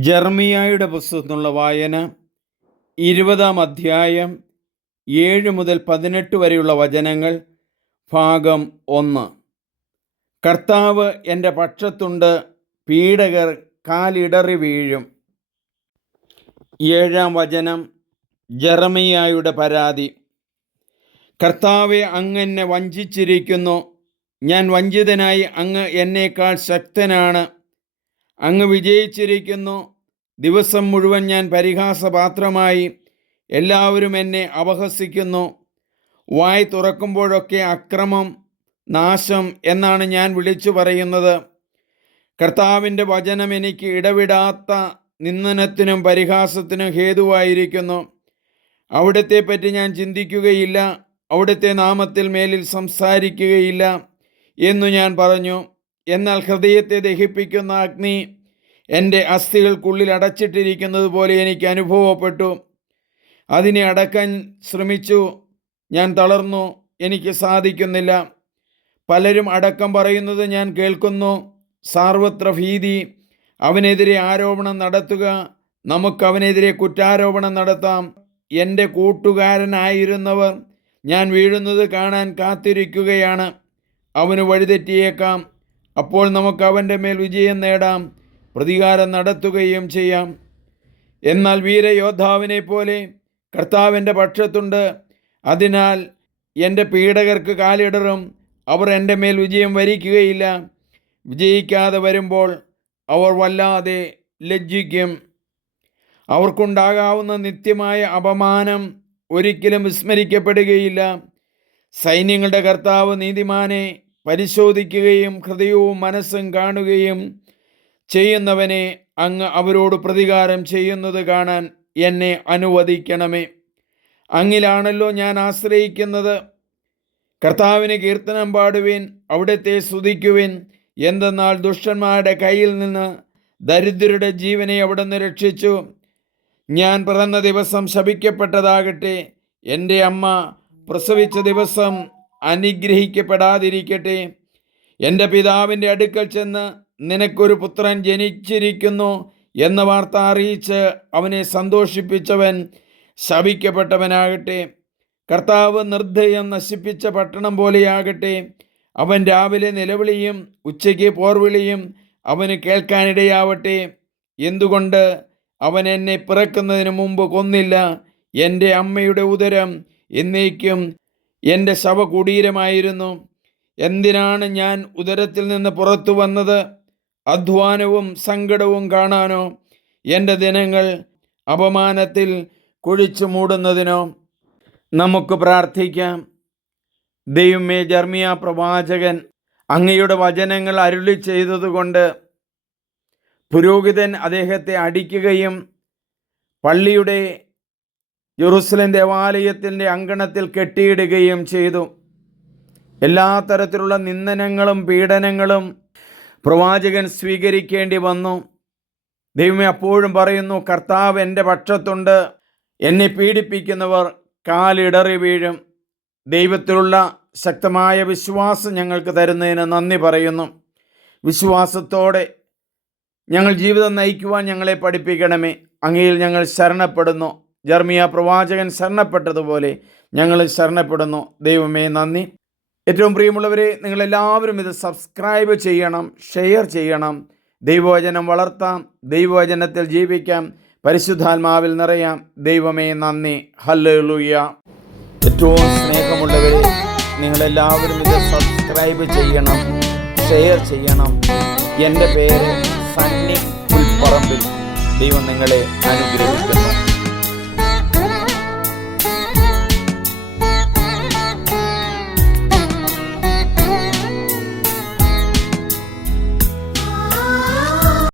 ജർമിയായുടെ പുസ്തകത്തിനുള്ള വായന ഇരുപതാം അധ്യായം ഏഴ് മുതൽ പതിനെട്ട് വരെയുള്ള വചനങ്ങൾ ഭാഗം ഒന്ന്. കർത്താവ് എന്റെ പക്ഷത്തുണ്ട് പീഡകർ കാലിടറി വീഴും. ഏഴാം വചനം ജർമിയായുടെ പരാതി. കർത്താവെ അങ്ങ് എന്നെ വഞ്ചിച്ചിരിക്കുന്നു. ഞാൻ വഞ്ചിതനായി അങ്ങ് എന്നേക്കാൾ ശക്തനാണ്. അങ്ങ് വിജയിച്ചിരിക്കുന്നു. ദിവസം മുഴുവൻ ഞാൻ പരിഹാസപാത്രമായി എല്ലാവരും എന്നെ അപഹസിക്കുന്നു. വായി തുറക്കുമ്പോഴൊക്കെ അക്രമം നാശം എന്നാണ് ഞാൻ വിളിച്ചു പറയുന്നത്. കർത്താവിന്റെ വചനം എനിക്ക് ഇടവിടാത്ത നിന്ദനത്തിനും പരിഹാസത്തിനും ഹേതുവായിരിക്കുന്നു. അവിടത്തെ പറ്റി ഞാൻ ചിന്തിക്കുകയില്ല. അവിടുത്തെ നാമത്തിൽ മേലിൽ സംസാരിക്കുകയില്ല എന്നു ഞാൻ പറഞ്ഞു. എന്നാൽ ഹൃദയത്തെ ദഹിപ്പിക്കുന്ന അഗ്നി എന്റെ അസ്ഥികൾക്കുള്ളിൽ അടച്ചിട്ടിരിക്കുന്നത് പോലെ എനിക്ക് അനുഭവപ്പെട്ടു. അതിനെ അടക്കാൻ ശ്രമിച്ചു. ഞാൻ തളർന്നു. എനിക്ക് സാധിക്കുന്നില്ല. പലരും അടക്കം പറയുന്നത് ഞാൻ കേൾക്കുന്നു. സാർവത്ര ഭീതി. അവനെതിരെ ആരോപണം നടത്തുക. നമുക്കവനെതിരെ കുറ്റാരോപണം നടത്താം. എന്റെ കൂട്ടുകാരനായിരുന്നവർ ഞാൻ വീഴുന്നത് കാണാൻ കാത്തിരിക്കുകയാണ്. അവന് വഴിതെറ്റിയേക്കാം. അപ്പോൾ നമുക്ക് അവന്റെ മേൽ വിജയം നേടാം പ്രതികാരം നടത്തുകയും ചെയ്യാം. എന്നാൽ വീരയോദ്ധാവിനെ പോലെ കർത്താവിന്റെ പക്ഷത്തുണ്ട്. അതിനാൽ എന്റെ പീഡകർക്ക് കാലിടറും അവർ എന്റെ മേൽ വിജയം വരിക്കുകയില്ല. വിജയിക്കാതെ വരുമ്പോൾ അവർ വല്ലാതെ ലജ്ജിക്കും. അവർക്കുണ്ടാകാവുന്ന നിത്യമായ അപമാനം ഒരിക്കലും വിസ്മരിക്കപ്പെടുകയില്ല. സൈന്യങ്ങളുടെ കർത്താവ് നീതിമാനെ പരിശോധിക്കുകയും ഹൃദയവും മനസ്സും കാണുകയും ചെയ്യുന്നവനെ അങ്ങ് അവരോട് പ്രതികാരം ചെയ്യുന്നത് കാണാൻ എന്നെ അനുവദിക്കണമേ. അങ്ങിലാണല്ലോ ഞാൻ ആശ്രയിക്കുന്നത്. കർത്താവിന് കീർത്തനം പാടുവിൻ അവിടുത്തെ സ്തുതിക്കുവിൻ. എന്തെന്നാൽ ദുഷ്ടന്മാരുടെ കയ്യിൽ നിന്ന് ദരിദ്രരുടെ ജീവനെ അവിടുന്ന് രക്ഷിച്ചു. ഞാൻ പിറന്ന ദിവസം ശപിക്കപ്പെട്ടതാകട്ടെ. എന്റെ അമ്മ പ്രസവിച്ച ദിവസം അനുഗ്രഹിക്കപ്പെടാതിരിക്കട്ടെ. എന്റെ പിതാവിന്റെ അടുക്കൽ ചെന്ന് നിനക്കൊരു പുത്രൻ ജനിച്ചിരിക്കുന്നു എന്ന വാർത്ത അറിയിച്ച് അവനെ സന്തോഷിപ്പിച്ചവൻ ശപിക്കപ്പെട്ടവനാകട്ടെ കർത്താവ് നിർദ്ദയം നശിപ്പിച്ച പട്ടണം പോലെയാകട്ടെ. അവൻ രാവിലെ നിലവിളിയും ഉച്ചയ്ക്ക് പോർവിളിയും അവന് കേൾക്കാനിടയാവട്ടെ. എന്തുകൊണ്ട് അവൻ എന്നെ പിറക്കുന്നതിന് മുമ്പ് കൊന്നില്ല? എന്റെ അമ്മയുടെ ഉദരം എന്നേക്കും എന്റെ ശവകുടീരമായിരുന്നു എന്തിനാണ് ഞാൻ ഉദരത്തിൽ നിന്ന് പുറത്തു വന്നത്? അധ്വാനവും സങ്കടവും കാണാനോ? എന്റെ ദിനങ്ങൾ അപമാനത്തിൽ കുഴിച്ചു മൂടുന്നതിനോ? നമുക്ക് പ്രാർത്ഥിക്കാം. ദൈവമേ ജർമിയ പ്രവാചകൻ അങ്ങയുടെ വചനങ്ങൾ അരുളി ചെയ്തതുകൊണ്ട് പുരോഹിതൻ അദ്ദേഹത്തെ അടിക്കുകയും പള്ളിയുടെ ജെറുസലേം ദേവാലയത്തിന്റെ അങ്കണത്തിൽ കെട്ടിയിടുകയും ചെയ്തു. എല്ലാ തരത്തിലുള്ള നിന്ദനങ്ങളും പീഡനങ്ങളും പ്രവാചകൻ സ്വീകരിക്കേണ്ടി വന്നു. ദൈവമേ അപ്പോഴും പറയുന്നു കർത്താവ് എന്റെ പക്ഷത്തുണ്ട് എന്നെ പീഡിപ്പിക്കുന്നവർ കാലിടറി വീഴും. ദൈവത്തിലുള്ള ശക്തമായ വിശ്വാസം ഞങ്ങൾക്ക് തരുന്നതിന് നന്ദി പറയുന്നു. വിശ്വാസത്തോടെ ഞങ്ങൾ ജീവിതം നയിക്കുവാൻ ഞങ്ങളെ പഠിപ്പിക്കണമേ. അങ്ങയിൽ ഞങ്ങൾ ശരണപ്പെടുന്നു. ജർമിയ പ്രവാചകൻ ശരണപ്പെട്ടതുപോലെ ഞങ്ങൾ ശരണപ്പെടുന്നു. ദൈവമേ നന്ദി. ഏറ്റവും പ്രിയമുള്ളവരെ നിങ്ങളെല്ലാവരും ഇത് സബ്സ്ക്രൈബ് ചെയ്യണം ഷെയർ ചെയ്യണം ദൈവവചനം വളർത്താം ദൈവവചനത്തിൽ ജീവിക്കാം പരിശുദ്ധാത്മാവിൽ നിറയാം. ദൈവമേ നന്ദി. ഹല്ലേലൂയ. ഏറ്റവും സ്നേഹമുള്ളവരെ നിങ്ങളെല്ലാവരും ഇത് സബ്സ്ക്രൈബ് ചെയ്യണം ഷെയർ ചെയ്യണം. എന്റെ പേര് സണ്ണി പുൽപ്പറമ്പിൽ ദൈവം നിങ്ങളെ അനുഗ്രഹിക്കുന്നു.